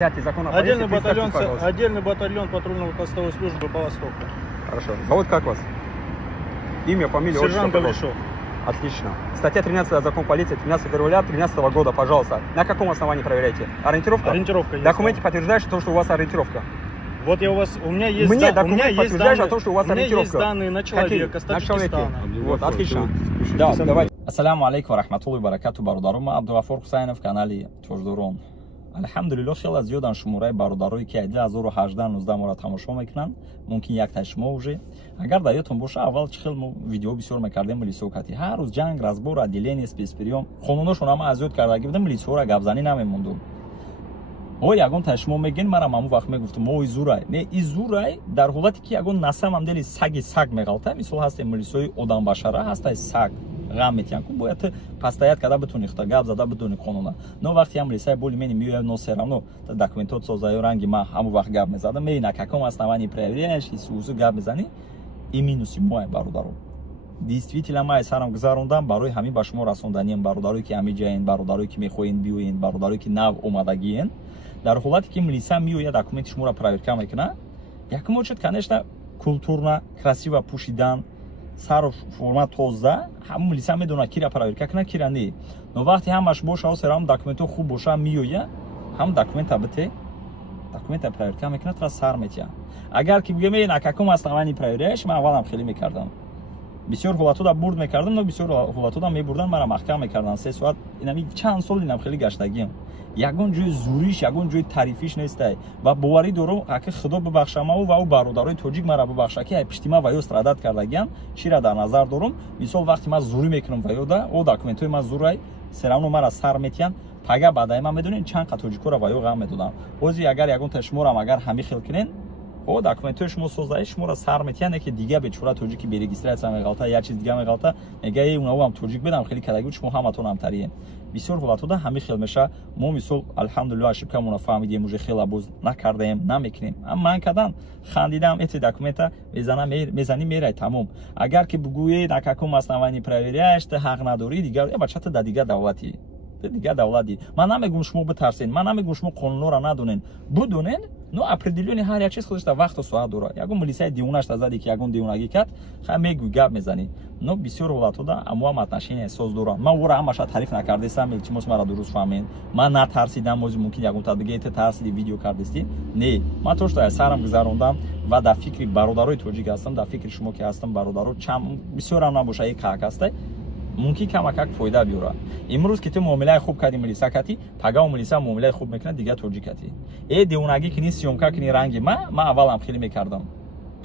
Отдельный батальон патрульно-постовой службы по Востоку. Хорошо. Зовут как вас? Имя, фамилия, Сержант Галишов. Отлично. Статья 13 закон полиции 13 февраля 2013 года, пожалуйста. На каком основании проверяете? Ориентировка? Ориентировка есть. Документы подтверждающие то, что у вас ориентировка. Вот у меня есть документ, подтверждающий о том, что у вас ориентировка. У меня есть данные на человека, Вот, отлично. Да, давайте. Ассаламу алейкум ва рахматуллахи ва баракату бародарум. Абдугафур Хусайнов, канали Тоjdurон. Алхамдулиллах, хеле аз зиёдан шумораи бародарои ки 2018-19 мора тамошо мекунанд, мумкин як ташмо уже. Агар дар ёдтон боша, аввал чӣ хел мо видео бисёр мекардем милисиёкати. Ҳар рӯз ҷанг, разбор, отделение, спецприём. Қонуношон ҳама аз ёд кардаги будем, милисиёра гапзанӣ намемондум. О ягон ташмо мегин, марам ҳамон вақт мегуфтум, о изурай. Не изурай дар ҳолате ки ягон насам ам дели саги саг меғалта, мисол ҳасте милисиёи одамбашара, ҳастай саг. غم میتیان کو باید پستایت کدا بتونی خدا گاب زده بدونی قانونا نو وقتی هم لیسای بولی منی میو نو سرانو تا داکومنتات سازای رنگی ما همو وقت گاب میزدم می نککم основании проверяешь и сузу гап мезани и минуси мой бародаро действительно май сарам гузарондам барои ҳамин ба шумо расонданiem бародарои ки ҳами ҷаен бародарои ки мехоҳин биёин бародарои ки нав омадагиен дар ҳолате ки милиса миёяд документи шуморо проверка мекунад якум очит конечно культурно красиво пушидан сар форма тоза ҳамон милиса медона кира проверка кунад кира не но вақти ҳамаш боша серам документо хуб боша миёя ҳам документа бите документа проверка мекунад тра сар метия агар ки бигем на каком основании проверяешь ман аввалам хеле мекардам бисёр ҳолатода бурд мекардам но бисёр ҳолатода мебурдан мара маҳкам мекардан 3 соат инами чанд соли инам хеле гаштагиам ягон ҷои зуриш ягон ҷои тарифиш нестай ва боварӣ дорам аки худо бибахшамаву ва бародарои тоҷик мара бибахша ки пиштима ва ё страдат кардагиам чира дар назар дорам мисол вақти ман зурӣ мекунам ва ёда о документои ман зурай серамно мара сар метиям пага бадаи ман медонем чанд қа тоҷикора ва ё ғам медодам ози агар ягон та шуморам агар ҳами хел кунен о документои шумо создаи шуморо сар метиян яке дига бечора тоҷики берегистрация меғалта як чиз дига меғалта мега унавам тоҷик бедам хеле кадаги шумо ҳаматон амтариен бисёр ҳолатода ҳами хел меша мо мисол алҳамдулиллаҳ ошибкамона фаҳмидем уже хела боз накардаем намекунем ман кадан хандидам эти документа мезани мерай тамом агар ки бигӯе на каком основании проверяешь ты ҳақ надорӣ дигар бачата да дига давлати дига давлати ман намегум шумо битарсен ман намегум шумо қонунҳоро надонен будонен но определёни ҳар як чиз худашта вақту соат дорад ягон милисияи девунашта зади ки ягон девунагӣ кард ха мегӯй гап мезанӣ но бисёр ҳолатода амоам отношения соз дорам ман вора ҳамаша тариф накардестам илтимос мара дуруст фаҳмед ман натарсидам мози мумкин ягон табиге ты тарсиди видео кардестӣ не ман тошта сарам гузарондам ва дар фикри бародарои тоҷик ҳастам дар фикри шумо ки ҳастам бародаро чам бисёрам набоша ек ҳастай мумкин камакак фоида биёрад имрӯз ки ту муомилаи хуб кардӣ милиса кати пагао милиса муомилаи хуб мекунад дига тоҷик кати девунагӣ кини сиёмка кини ранги ма аввалам хеле мекардам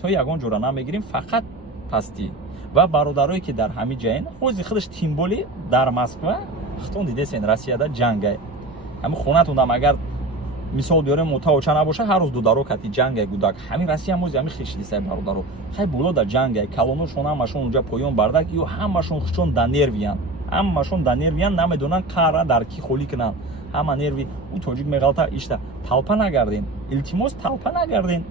то ягон ҷора намегирем фақат пастӣ ва бародарое ки дар ҳами ҷаен ҳози худаш тимболи дар москва хитон дидесен россияда ҷангай ҳами хонатондам агар мисол биёрем мутаоча набоша ҳар рӯз дударо кати ҷангай гудак ҳамин россия мози ҳами хишдисай бародаро хай болода ҷангай калоношон ҳамашон унҷа поён бардак ё ҳамашон хушон да нервиян ҳамашон да нервиян намедонанд қара дар ки холӣ кунанд ҳама нерви у тоҷик меғалта ишта талпа нагарден илтимос талпа нагарден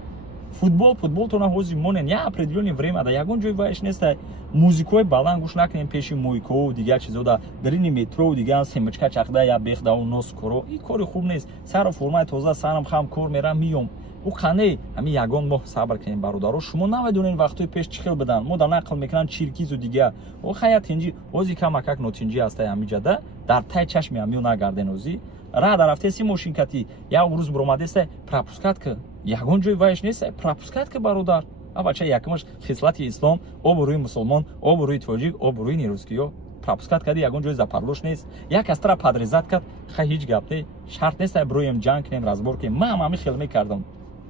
футболтона ҳози монен я определёни время да ягон ҷои вайш нестай музикои баланд гӯш накунем пеши мойкоу дигар чизода дарини метро дигар семочка чахда я бехдау нос коро ин кори хуб нест сару формаи тоза сарам хам кор мерам миём у қане ҳами ягон моҳ сабр кунем бародаро шумо намедонем вақтои пеш чӣ хел бидан мо дар нақл мекунанд чиркизу дигар о хая тинҷи ози камакак нотинҷи ҳастай ҳамиҷада дар тай чашми ҳамиё нагарден ози рада рафтеси мошинкати як рӯз биромадестай пропускатка ягон ҷои вайш нестай пропускатка бародар авача якумаш хислати ислом обрӯи мусулмон обрӯи тоҷик обрӯи нерӯскиё пропускат кади ягон ҷои запарлош нест як астра подрезат кард хай ҳеҷ гап не шарт нестай бироем ҷанг кунем разбор кунем ман ҳами хел мекардам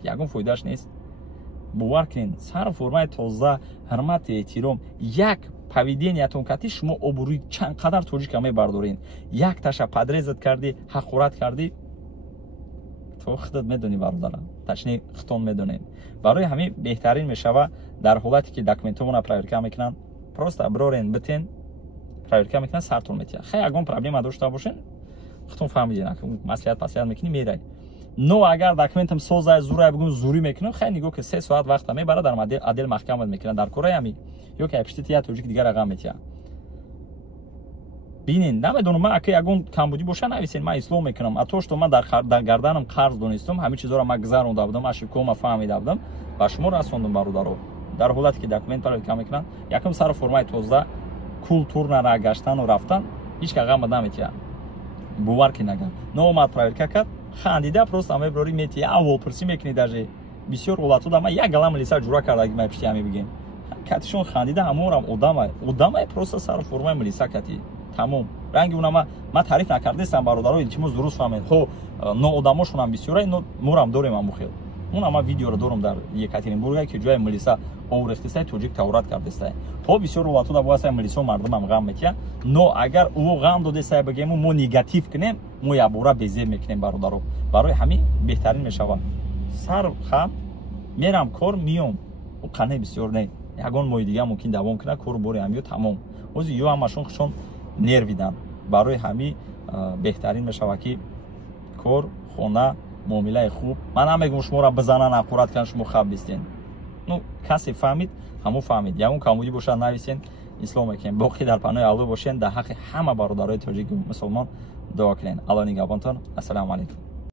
ягон фоидааш нест бовар кунед сар формаи тоза ҳурмати эҳтиром як поведениятон кати шумо обрӯи чанд қадар тоҷика мебардорен як таша подрезат кардӣ ҳақорат кардӣ то худат медонӣ бародара ташни хитон медонед барои ҳамин беҳтарин мешава дар ҳолате ки документовона проверка мекунанд просто брорен битен проверка мекунанд сартон метиҳад хай ягон проблема дошта бошен хитон фаҳмиден маслиҳат паслиҳат мекунӣ мерай но агар документам созай зурай бигӯм зурӣ мекунам хай нигоҳ ки 3 соат вақта мебарад дар адел маҳкамат мекунад дар кораи ҳами ё ки пиштити я тоҷик дигар рақам метиҳад бинин намедонам ман ака ягон камбудӣ боша нависен ман ислом мекунам а то што ман дар гарданам қарз донистам ҳамин чизоро ман гузаронда будам ашибкома фаҳмида будам ба шумо расондам бародаро дар ҳолате ки документ пара кам мекунанд якум сари формаи тоза културнара гаштану рафтан ҳеч ка ғама наметия бовар ки нагам наомад проверка кард хандида просто меброри метия авволпурсӣ мекунӣ даже бисёр ҳолатҳо да ман як галам лиса ҷура кардаги ман пишти ҳами бигем катишон хандида ҳаморам одамай просто сари формаи милиса кати тамом ранги унама ман таъриф накардистам бародаро илтимос дуруст фаҳмед ҳо ноодамошонам бисёра морам дорем амухел унама видеоро дорам дар екатеринбурга ки ҷои милиса оврехтистай тоҷик таврат кардистай то бисёр ҳолатҳо да боясай милисо мардумам ғам метия но агар ӯ ғам додистай бигему мо негатив кунем мо якбора безеб мекунем бародаро барои ҳамин беҳтарин мешавад сар хам мерам кор миём қане бисёр не ягон моҳи дига мумкин давом кунад кору бори ҳамиё тамом ҳозир ё ҳамашон хушон нервидан барои ҳами беҳтарин мешавад ки кор хона муомилаи хуб ман намегум шуморо бизанан ҳақорат кунанд шумо хаб бистен ну касе фаҳмид ҳамо фаҳмид ягон камбудӣ бошад нависен ислом мекунем боқӣ дар панои алло бошен дар ҳаққи ҳама бародарои тоҷику мусулмон дуо кунем алло нигоҳбонтон ассалому алайкум.